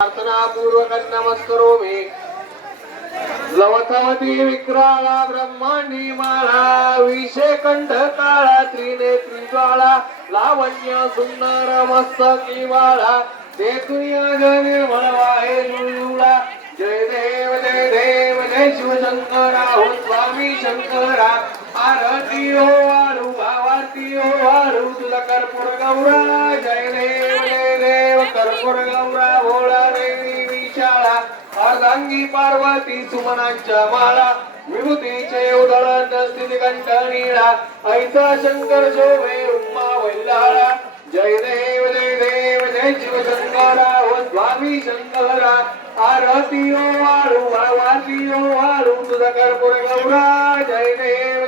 प्रार्थना पूर्वक नमस्करोमि लवथवती विक्राला ब्रह्मांडी माळा विषे कंठ काळा त्रिनेत्री ज्वाळा लावण्य सुंदर मस्तकी वाळा देखुया निर्मळ वाहे लुळुळा जय देव जय शिवशंकरा हो स्वामी शंकरा आरती हो वाळू आरती हो वाळू तुला कर्पूर गौरा जय देव कर्पूर गौरा भोळा देवी विशाळा अर्धांगी पार्वती सुमनांच्या माळा विभूतीचे उधळण स्थिती कंठ नीळा ऐसा शंकर शोभे उम्मा वल्लाळा जय देव जय शिवशंकरा हो स्वामी शंकरा आरती ओ वाळू आरती ओ वाळू तुझा कर्पूर गौरा जय देव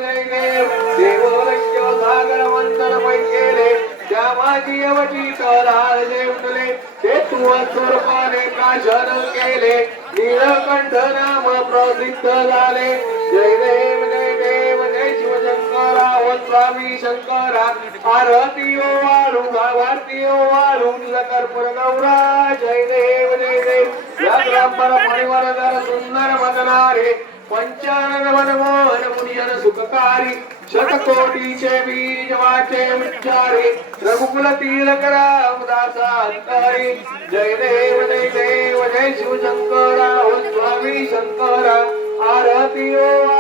देवलक्ष्य सागर मंथन केले त्या माझी अवटी तलाळ जेवले ते तू स्वरूपाने प्राशन केले नीलकंठ नाम प्रसिद्ध झाले जय देव जय शिवशंकरा हो स्वामी शंकरा आरती ओ वाळू आरती ओ वाळू तुझा कर्पूर गौरा जय देव या ग्रामपर परिवार सुंदर मदनारे पंचानन मनमोहन मुनियन सुखकारी शतकोटीचे बीज वाचे उच्चारे रघुकुल तिलक रामदासा अंतरी जय देव जय शिवशंकरा हो स्वामी शंकरा आरती ओ